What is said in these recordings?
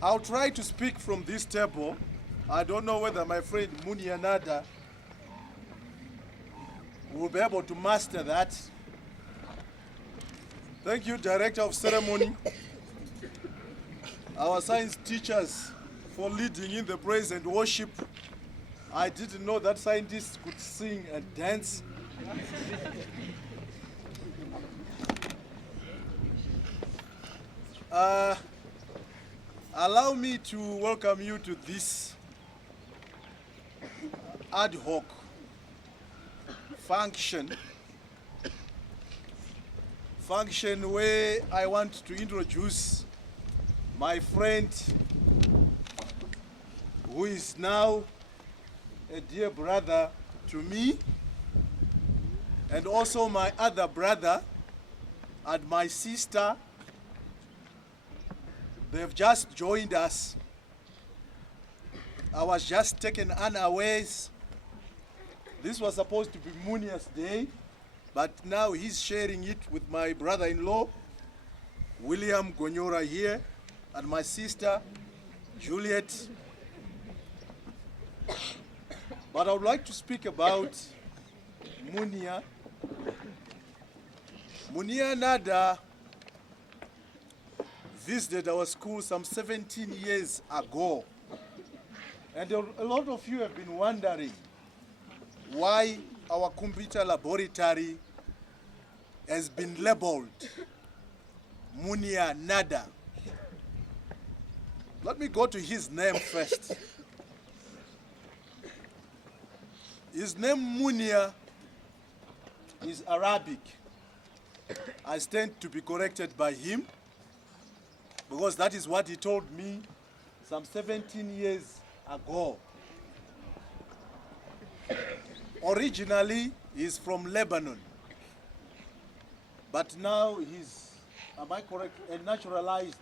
I'll try to speak from this table. I don't know whether my friend Munianada will be able to master that. Thank you, Director of Ceremony, our science teachers, for leading in the praise and worship. I didn't know that scientists could sing and dance. Allow me to welcome you to this ad hoc function where I want to introduce my friend who is now a dear brother to me, and also my other brother and my sister. They've just joined us. I was just taken unawares. This was supposed to be Munia's day, but now he's sharing it with my brother-in-law, William Gonyora here, and my sister, Juliet. But I would like to speak about Munia. Munia Nada visited our school some 17 years ago. And a lot of you have been wondering why our computer laboratory has been labeled Munia Nada. Let me go to his name first. His name Munia is Arabic. I stand to be corrected by him, because that is what he told me some 17 years ago. Originally, he's from Lebanon, but now he's, am I correct, a naturalized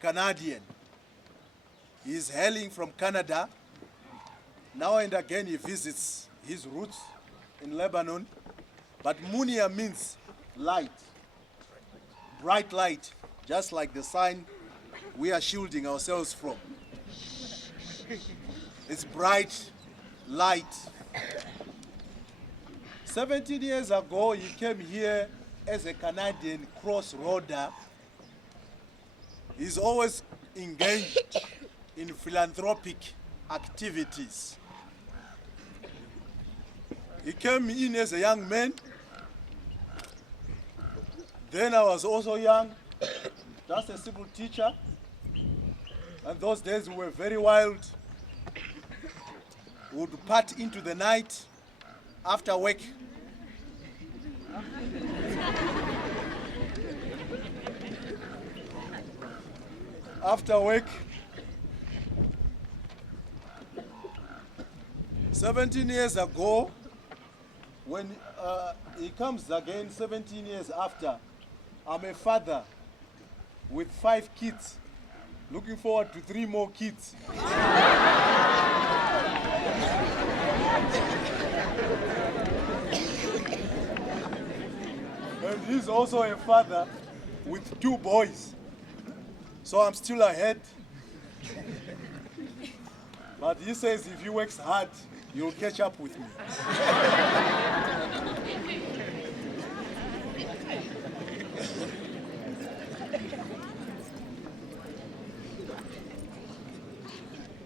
Canadian. He's hailing from Canada. Now and again he visits his roots in Lebanon. But Munia means light, bright light, just like the sign we are shielding ourselves from. It's bright light. 17 years ago, he came here as a Canadian crossroader. He's always engaged in philanthropic activities. He came in as a young man. Then I was also young, just a simple teacher. And those days we were very wild. We would part into the night after work. After work, 17 years ago, when he comes again 17 years after, I'm a father with 5 kids, looking forward to 3 more kids. And he's also a father with 2 boys. So I'm still ahead. But he says if he works hard, you'll catch up with me.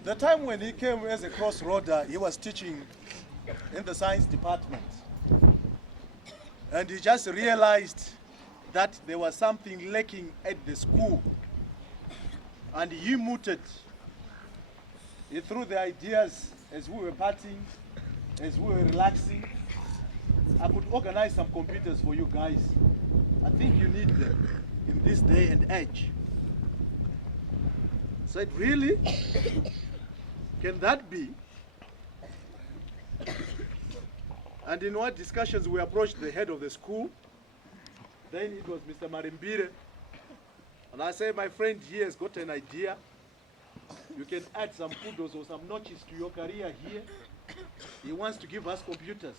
The time when he came as a crossroader, he was teaching in the science department. And he just realized that there was something lacking at the school. And he mooted. He threw the ideas as we were partying, as we were relaxing. I could organize some computers for you guys. I think you need them in this day and age. I said, really? Can that be? And in what discussions we approached the head of the school. Then it was Mr. Marimbire. And I said, my friend here has got an idea. You can add some kudos or some notches to your career here. He wants to give us computers.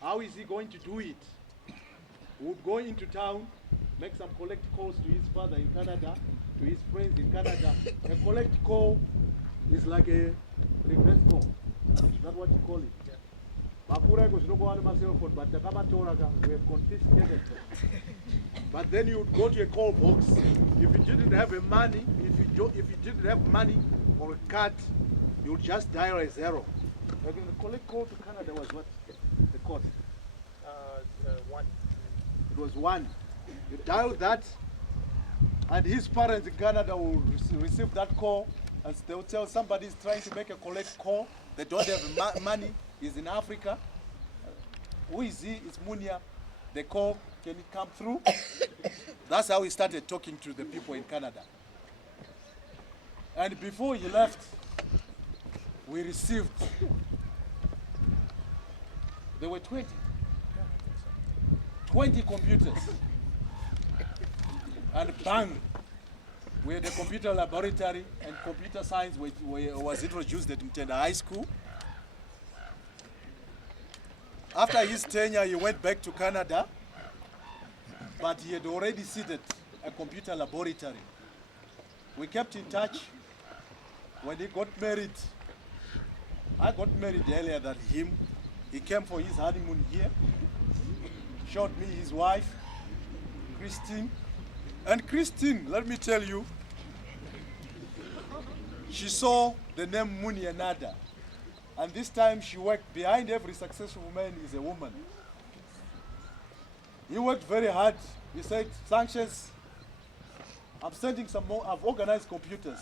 How is he going to do it? We would go into town, make some collect calls to his father in Canada, to his friends in Canada. A collect call is like a reverse call. That's what you call it. Bakura goes no one my cell phone, but the Kamatoraga we have confiscated them. But then you would go to a call box. If you didn't have a money, if you didn't have money or a card, you would just dial a 0. Like the collect call to Canada was what the cost? 1. It was 1. You dial that, and his parents in Canada will receive that call, and they will tell somebody is trying to make a collect call. They don't have money. He's in Africa. Who is he? It's Munia. They call, can he come through? That's how he started talking to the people in Canada. And before he left, we received, there were 20 computers. And bang, we had a computer laboratory, and computer science was introduced at Mutendi High School. After his tenure, he went back to Canada, but he had already seeded a computer laboratory. We kept in touch. When he got married, I got married earlier than him. He came for his honeymoon here, showed me his wife, Christine. And Christine, let me tell you, she saw the name Munia Nada. And this time she worked behind every successful man is a woman. He worked very hard. He said, sanctions, I'm sending some more, I've organized computers.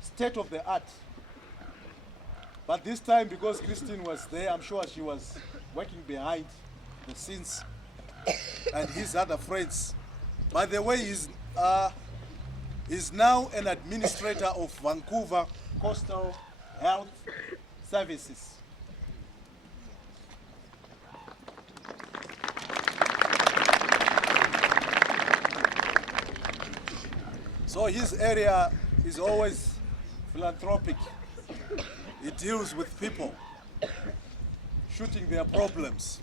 State of the art. But this time, because Christine was there, I'm sure she was working behind the scenes, and his other friends. By the way, he's now an administrator of Vancouver Coastal Health Services. So his area is always philanthropic. It deals with people, shooting their problems.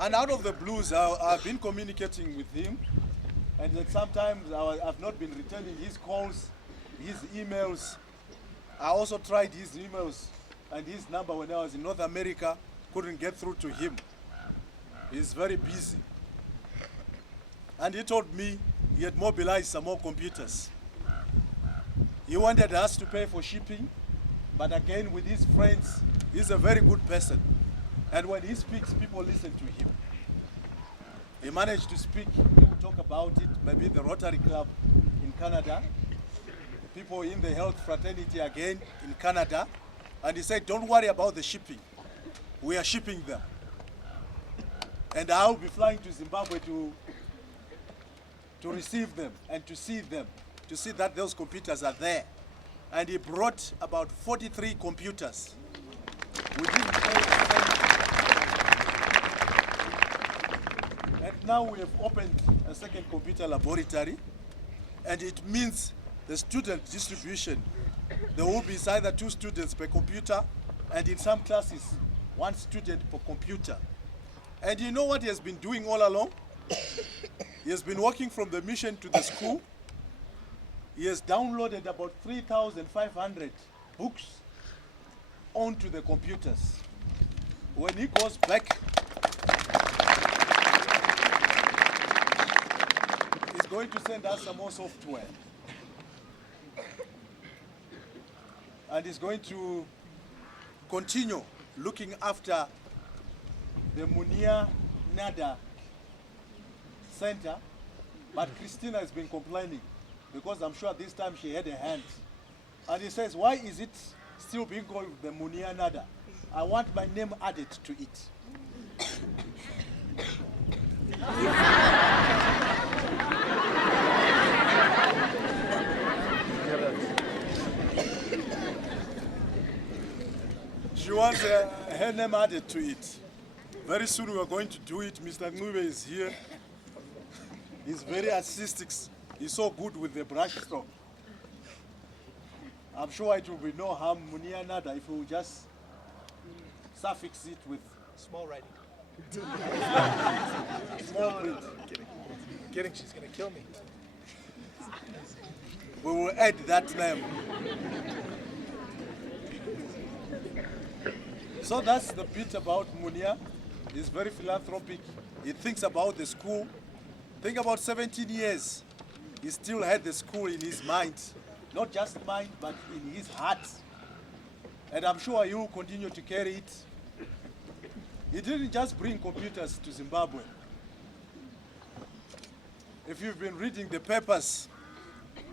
And out of the blues, I've been communicating with him, and that sometimes I've not been returning his calls, his emails. I also tried his emails and his number when I was in North America, couldn't get through to him. He's very busy. And he told me he had mobilized some more computers. He wanted us to pay for shipping, but again, with his friends, he's a very good person. And when he speaks, people listen to him. He managed to speak, we'll talk about it, maybe the Rotary Club in Canada, people in the health fraternity again in Canada, and he said, don't worry about the shipping. We are shipping them. And I'll be flying to Zimbabwe to receive them and to see them, to see that those computers are there. And he brought about 43 computers. We didn't pay. And now we have opened a second computer laboratory, and it means the student distribution. There will be either 2 students per computer, and in some classes, 1 student per computer. And you know what he has been doing all along? He has been working from the mission to the school. He has downloaded about 3,500 books onto the computers. When he goes back, he's going to send us some more software. And he's going to continue looking after the Munia Nada Center. But Christina has been complaining, because I'm sure this time she had a hand. And he says, why is it still being called the Munia Nada? I want my name added to it. She wants her name added to it. Very soon we are going to do it. Mr. Ngube is here. He's very artistic. He's so good with the brush stroke. I'm sure it will be no harm, Munia Nada, if we will just suffix it with small writing. Small print. Kidding, she's gonna kill me. We will add that name. So that's the bit about Munia. He's very philanthropic. He thinks about the school. Think about 17 years. He still had the school in his mind. Not just mind, but in his heart. And I'm sure he will continue to carry it. He didn't just bring computers to Zimbabwe. If you've been reading the papers,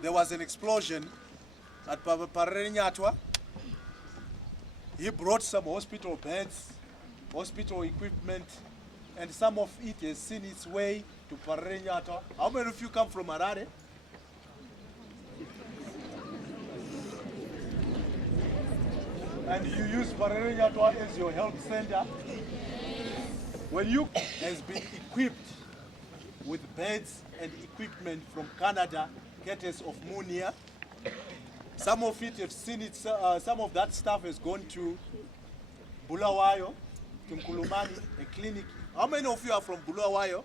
there was an explosion at Parenyatwa. He brought some hospital beds, hospital equipment, and some of it has seen its way to Parenyatwa. How many of you come from Harare? And you use Parenyatwa as your health center? When you has been equipped with beds and equipment from Canada, courtesy of Munia. Some of it have seen it, some of that stuff has gone to Bulawayo, to Mkulumani, a clinic. How many of you are from Bulawayo?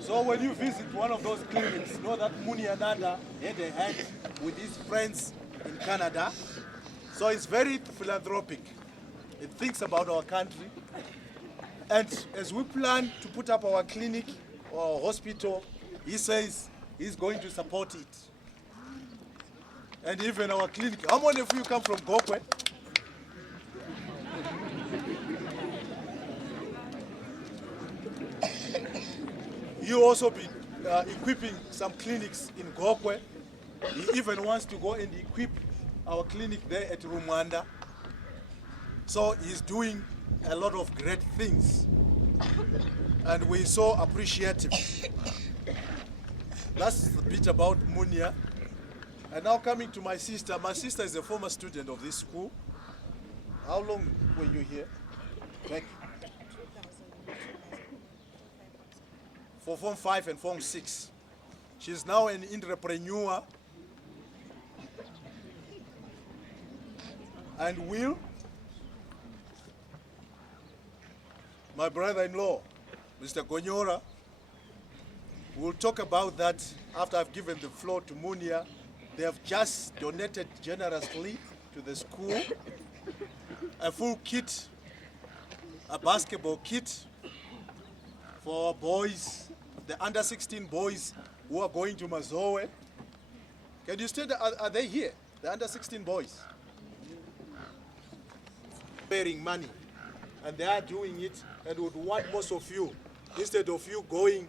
So when you visit one of those clinics, know that Munia Nanda had a hand with his friends in Canada. So it's very philanthropic. It thinks about our country. And as we plan to put up our clinic or hospital, he says he's going to support it. And even our clinic. How many of you come from Gokwe? You also be equipping some clinics in Gokwe. He even wants to go and equip our clinic there at Rumwanda. So he's doing a lot of great things. And we're so appreciative. That's the bit about Munia. And now coming to my sister. My sister is a former student of this school. How long were you here? Back? For Form 5 and Form 6. She's now an entrepreneur. And Will, my brother-in-law, Mr. Gonyora, will talk about that after I've given the floor to Munia. They have just donated generously to the school a full kit, a basketball kit for boys, the under 16 boys who are going to Mazoe. Can you state, are they here, the under 16 boys? Bearing money, and they are doing it, and would want most of you, instead of you going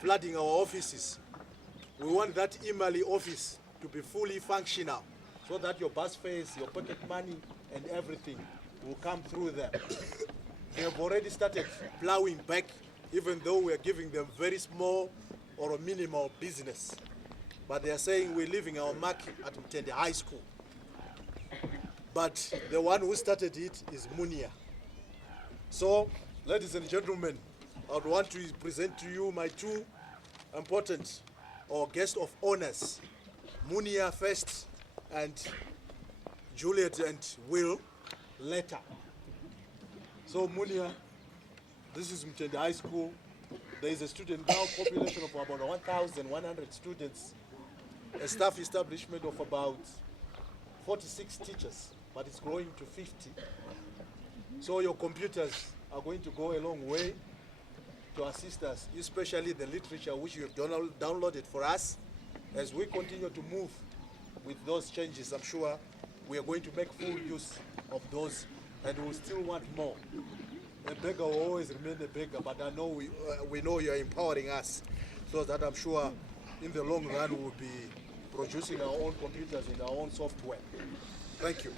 flooding our offices, we want that Imali office to be fully functional, so that your bus fares, your pocket money, and everything will come through them. They have already started plowing back, even though we are giving them very small or a minimal business. But they are saying we're leaving our mark at Mutendi High School. But the one who started it is Munia. So, ladies and gentlemen, I would want to present to you my two important guests of honors. Munia first, and Juliet and Will later. So Munia, this is Mutendi High School. There is a student now population of about 1,100 students, a staff establishment of about 46 teachers, but it's growing to 50. So your computers are going to go a long way to assist us, especially the literature which you have downloaded for us. As we continue to move with those changes, I'm sure we are going to make full use of those, and we'll still want more. A beggar will always remain a beggar, but I know we know you are empowering us, so that I'm sure in the long run we'll be producing our own computers and our own software. Thank you.